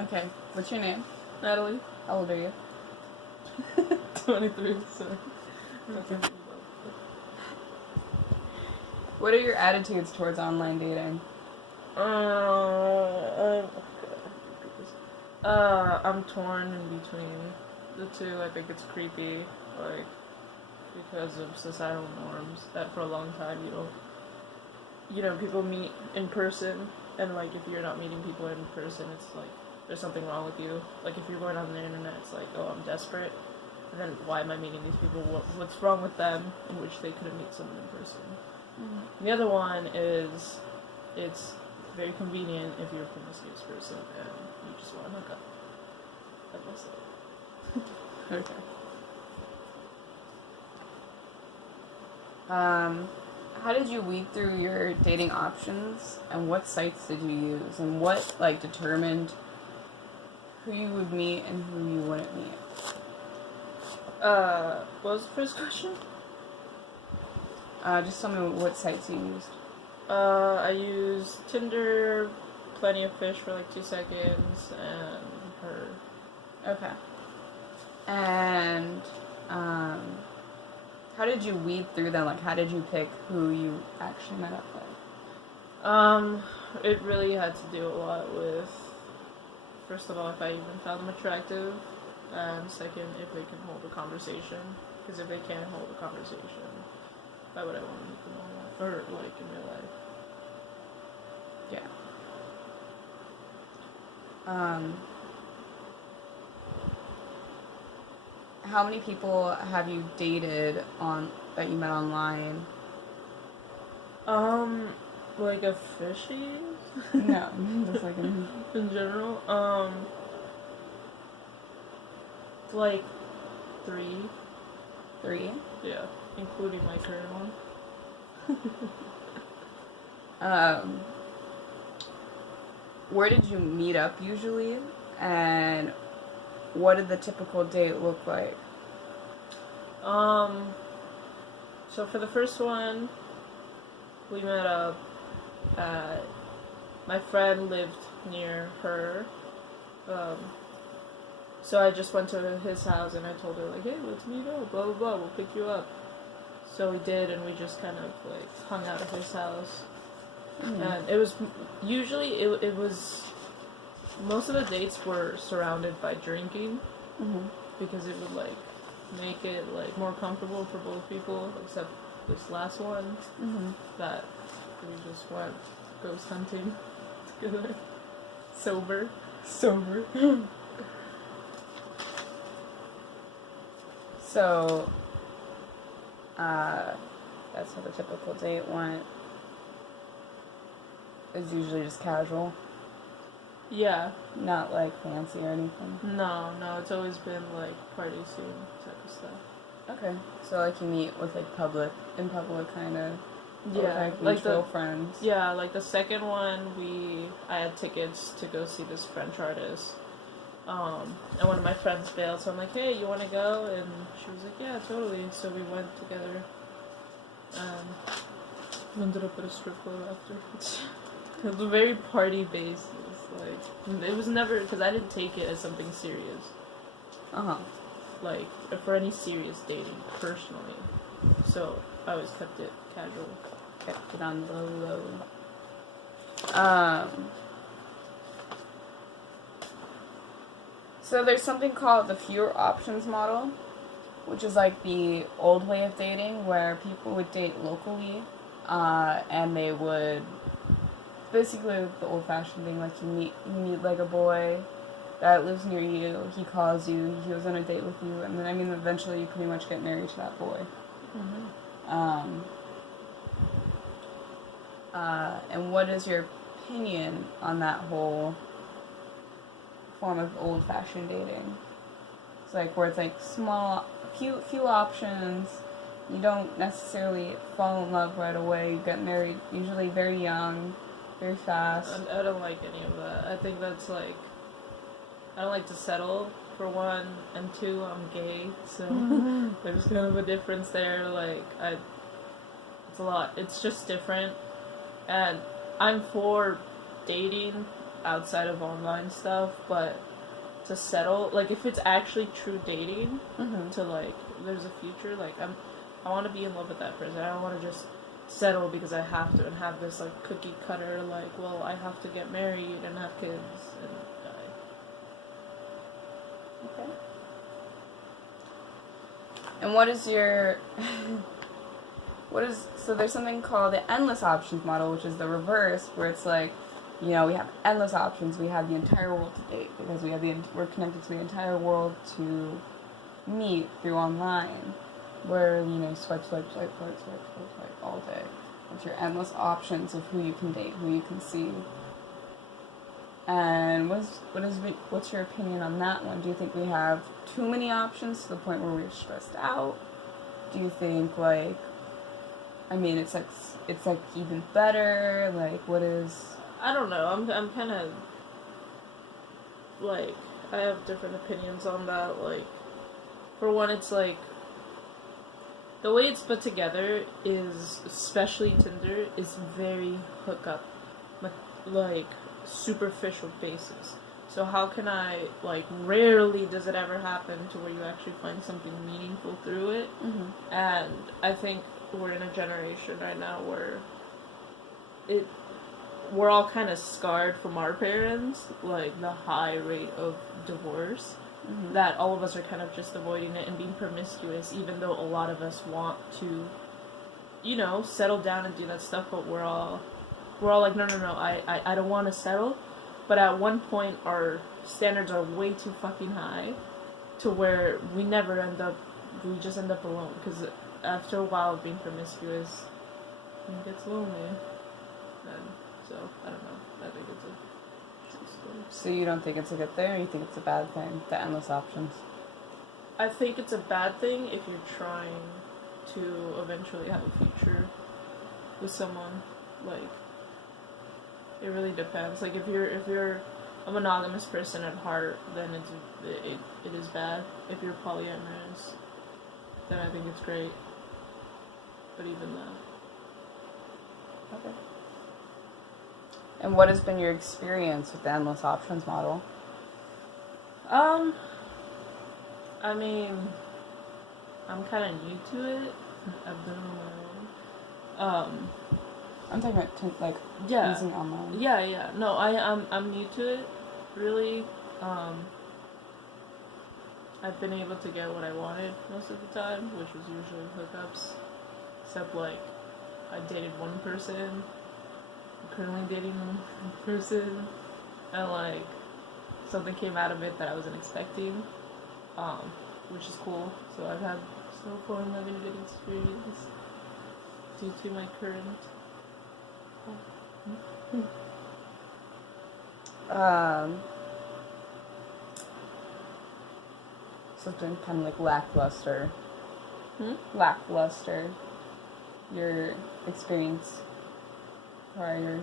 Okay, what's your name? Natalie. How old are you? 23, sorry. Okay. What are your attitudes towards online dating? I'm torn in between the two. I think it's creepy, like, because of societal norms that for a long time people meet in person, and like if you're not meeting people in person, it's like there's something wrong with you. Like if you're going on the internet, it's like, oh, I'm desperate, and then why am I meeting these people? What's wrong with them in which they couldn't meet someone in person? Mm-hmm. The other one is it's very convenient if you're a promiscuous person and you just want to hook up. That's it. Okay. How did you weed through your dating options, and what sites did you use, and what determined who you would meet and who you wouldn't meet? What was the first question? Just tell me what sites you used. I used Tinder, Plenty of Fish for like 2 seconds, and her. Okay. And how did you weed through them? Like, how did you pick who you actually met up with? It really had to do a lot with, first of all, if I even found them attractive, and second, if they can hold a conversation. Because if they can't hold a conversation, why would I want to meet them online? Or, like, in real life? Yeah. How many people have you dated that you met online? Like a fishy? No, just like in general. Like 3. 3? Yeah, including my current one. Where did you meet up usually? And what did the typical date look like? So for the first one, we met up at, my friend lived near her, so I just went to his house and I told her, like, hey, let's meet up, blah, blah, blah, we'll pick you up. So we did, and we just kind of, like, hung out at his house. Mm-hmm. And it was, usually, it was, most of the dates were surrounded by drinking, mm-hmm. because it would, like, make it, like, more comfortable for both people, except this last one, mm-hmm. that we just went ghost hunting together. Sober. So, that's how the typical date went. It's usually just casual. Yeah. Not like fancy or anything. No, it's always been like party scene type of stuff. Okay. So like you meet with like in public kind of. Yeah. Like mutual friends. Yeah, like the second one I had tickets to go see this French artist. And one of my friends bailed, so I'm like, hey, you wanna go? And she was like, yeah, totally. So we went together and ended up at a strip club after. It was very party based. It was never, because I didn't take it as something serious. Like, for any serious dating, personally. So, I always kept it casual. Kept it on the low. So there's something called the fewer options model, which is like the old way of dating, where people would date locally, and they would... Basically, the old-fashioned thing, like you meet like a boy that lives near you, he calls you, he goes on a date with you, and then, eventually you pretty much get married to that boy. Mm-hmm. And what is your opinion on that whole form of old-fashioned dating? It's like, where it's like few options, you don't necessarily fall in love right away, you get married usually very young, very fast. I don't like any of that. I think that's like, I don't like to settle, for one, and two, I'm gay, so there's kind of a difference there. Like, it's a lot. It's just different, and I'm for dating outside of online stuff, but to settle, like, if it's actually true dating, Mm-hmm. to, like, there's a future, like, I want to be in love with that person. I don't want to just settle because I have to and have this, like, cookie cutter, like, well, I have to get married and have kids and die. Okay. And what is your so there's something called the endless options model, which is the reverse, where it's like, we have endless options. We have the entire world to date because we're connected to the entire world to meet through online, where swipe, swipe, swipe, swipe, swipe, swipe, swipe all day. It's your endless options of who you can date, who you can see. And what's your opinion on that one? Do you think we have too many options to the point where we're stressed out? Do you think it's like even better? Like, what is? I don't know. I'm kind of like, I have different opinions on that. Like, for one, it's like the way it's put together is, especially Tinder, is very hookup, like superficial basis. So how can I, like, rarely does it ever happen to where you actually find something meaningful through it. Mm-hmm. And I think we're in a generation right now where we're all kind of scarred from our parents, like the high rate of divorce, Mm-hmm. that all of us are kind of just avoiding it and being promiscuous, even though a lot of us want to, settle down and do that stuff, but we're all like, no, I don't want to settle. But at one point, our standards are way too fucking high to where we just end up alone, because after a while of being promiscuous, it gets lonely. And so, I don't know. I think it's a true story. So you don't think it's a good thing, or you think it's a bad thing? The endless options. I think it's a bad thing if you're trying to eventually have a future with someone. Like, it really depends. Like, if you're a monogamous person at heart, then it is bad. If you're polyamorous, then I think it's great. But even that. Okay. And what has been your experience with the endless options model? I mean, I'm kind of new to it. I've been on my own. I'm talking about Yeah. using online. Yeah. No, I'm new to it. Really. I've been able to get what I wanted most of the time, which was usually hookups. Except, like, I dated one person. I'm currently dating one person. And, like, something came out of it that I wasn't expecting. Which is cool. So I've had so far having a good experience due to my current. So it's been kind of like lackluster. Lackluster. Your experience prior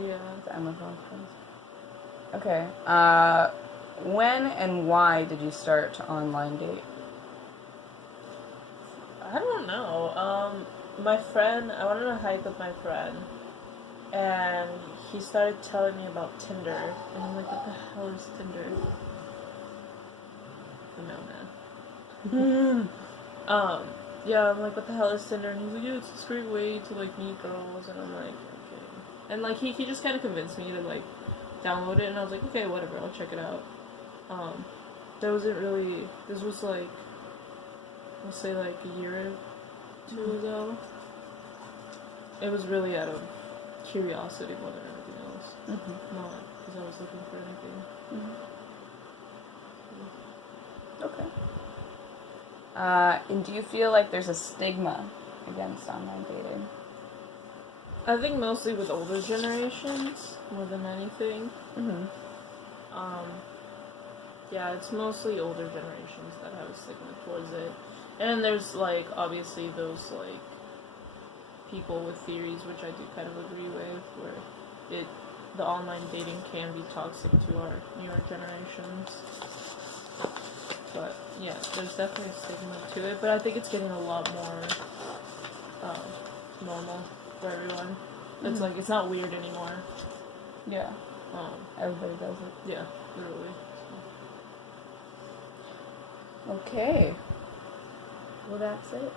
Yeah. to endless options. Okay. When and why did you start to online date? I don't know. My friend, I went on a hike with my friend, and he started telling me about Tinder, and I'm like, what the hell is Tinder? No, man. Yeah, I'm like, what the hell is Tinder? And he's like, yeah, it's this great way to, like, meet girls, and I'm like, okay. And, like, he just kind of convinced me to, like, download it, and I was like, okay, whatever, I'll check it out. This was, like, I'll say, like, a year or two ago. It was really out of curiosity more than anything else. Mm-hmm. Not because I was looking for anything. Mm-hmm. Okay. And do you feel like there's a stigma against online dating? I think mostly with older generations more than anything. Mm-hmm. Yeah, it's mostly older generations that have a stigma towards it. And then there's, like, obviously those, like, people with theories, which I do kind of agree with, where the online dating can be toxic to our newer generations. But, yeah, there's definitely a stigma to it, but I think it's getting a lot more normal for everyone. It's like, it's not weird anymore. Yeah. Everybody does it. Yeah, literally. Okay. Well, that's it.